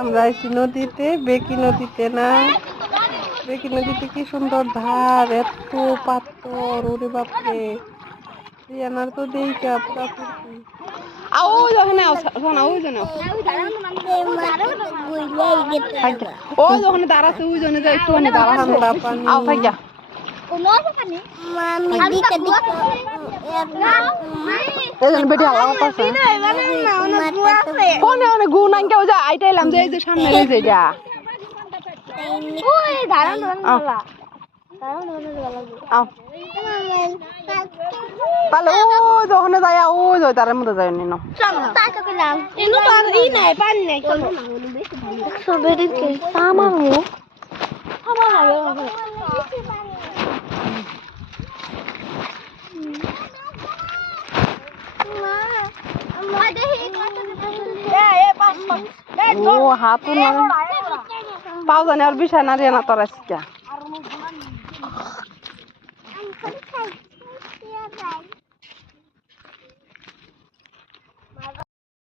আমরা আছি নদীতে, বেকি নদীতে না, বেকি নদীতে কি সুন্দর ধার, এত পাথর, ওরে বাপরে। রিয়ানার তো দেখা পুরা ফুর্তি। ওই যখন ওই জন ওই যখন দাঁড়াচ্ছে ওই জন্য একটু দাঁড়াচ্ছে ঠান্ডা পানি। আও থাক যা এজন বেটি হালা করতেছে কোনে অনেক গুণ আনকে ওই যে আইটাইলাম যে এই যে সামনে এই যে এটা ওই দাঁড়ান দাঁড়ান আও তাহলে ও যখন যায় ওই যায় তার মধ্যে যায় নি না এনো তো আর ই নাই পানি নাই চলো সবেরি কে সামানো ও হাত পাও জানে আর বিষয় না রে না তোর আজকে